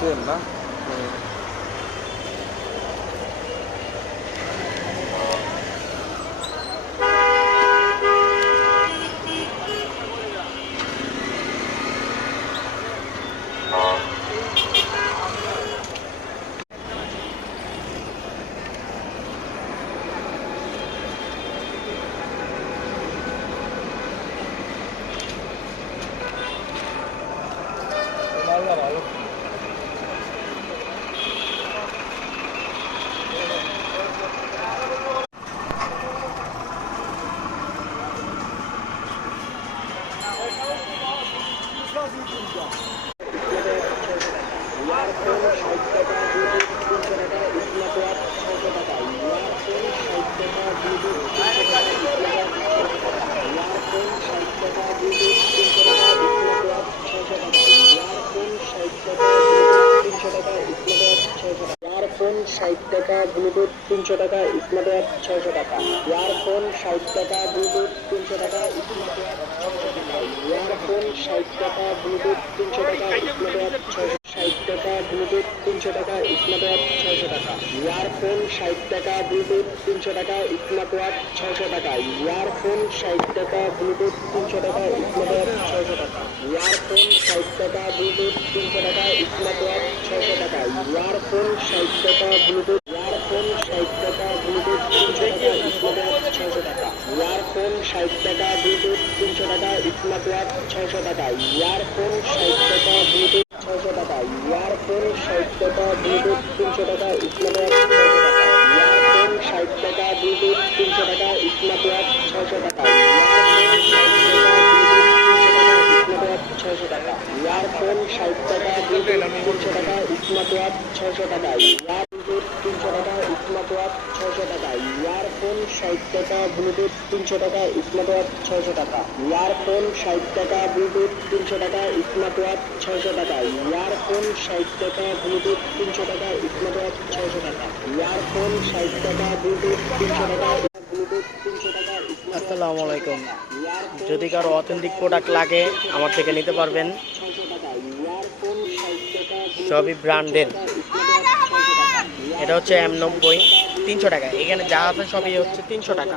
Same না? Earphone 60 টাকা, Bluetooth 300 টাকা, স্মার্ট ওয়াচ 600 টাকা। ইয়ারফোন 60 টাকা, ব্লুটুথ 300 টাকা, স্মার্ট ওয়াচ 600 টাকা। ইয়ারফোন 60 টাকা, ব্লুটুথ 300 টাকা, স্মার্ট ওয়াচ 60 টাকা, ব্লুটুথ 300 টাকা, স্মার্ট ওয়াচ 600 টাকা। ইয়ারফোন 60 টাকা, ব্লুটুথ 300 টাকা, স্মার্ট ওয়াচ 600 টাকা। ইয়ারফোন 60 টাকা, ব্লুটুথ 300 টাকা, স্মার্ট ওয়াচ 600 টাকা। ইয়ারফোন 60 টাকা, ব্লুটুথ 300 টাকা, স্মার্ট ওয়াচ 600 টাকা। ইয়ারফোন 60 টাকা, ব্লুটুথ 300 টাকা, স্মার্ট ওয়াচ 600 টাকা। ইয়ারফোন 60 টাকা, ব্লুটুথ 300 টাকা, স্মার্ট ওয়াচ 600 টাকা। ইয়ারফোন 60 টাকা, ব্লুটুথ 600 টাকা। ইয়ারফোন 60 টাকা, ব্লুটুথ 300 টাকা, স্মার্ট ওয়াচ 600 টাকা। ইয়ারফোন 60 টাকা, ব্লুটুথ 300 টাকা, স্মার্ট ওয়াচ 600 টাকা। ইয়ারফোন 60 টাকা, ব্লুটুথ 300 টাকা, স্মার্ট ওয়াচ 600 টাকা। ইয়ারফোন 300 টাকা, স্মার্ট ওয়াচ 600 টাকা। ইয়ারফোন 60 টাকা, ব্লুটুথ 300 টাকা, স্মার্ট ওয়াচ 600 টাকা। ইয়ারফোন 60 টাকা, ব্লুটুথ 300 টাকা, স্মার্ট ওয়াচ 600 টাকা। ইয়ারফোন 60 টাকা, ব্লুটুথ 300 টাকা, স্মার্ট ওয়াচ 600 টাকা। ইয়ারফোন 60 টাকা, ব্লুটুথ 300 টাকা, ব্লুটুথ 300 টাকা। আসসালামু আলাইকুম। যদি কারো অথেন্টিক প্রোডাক্ট লাগে আমার থেকে নিতে পারবেন, সবই ব্র্যান্ডের। এটা হচ্ছে M90 300 টাকা। এখানে যা আছে সবই হচ্ছে 300 টাকা।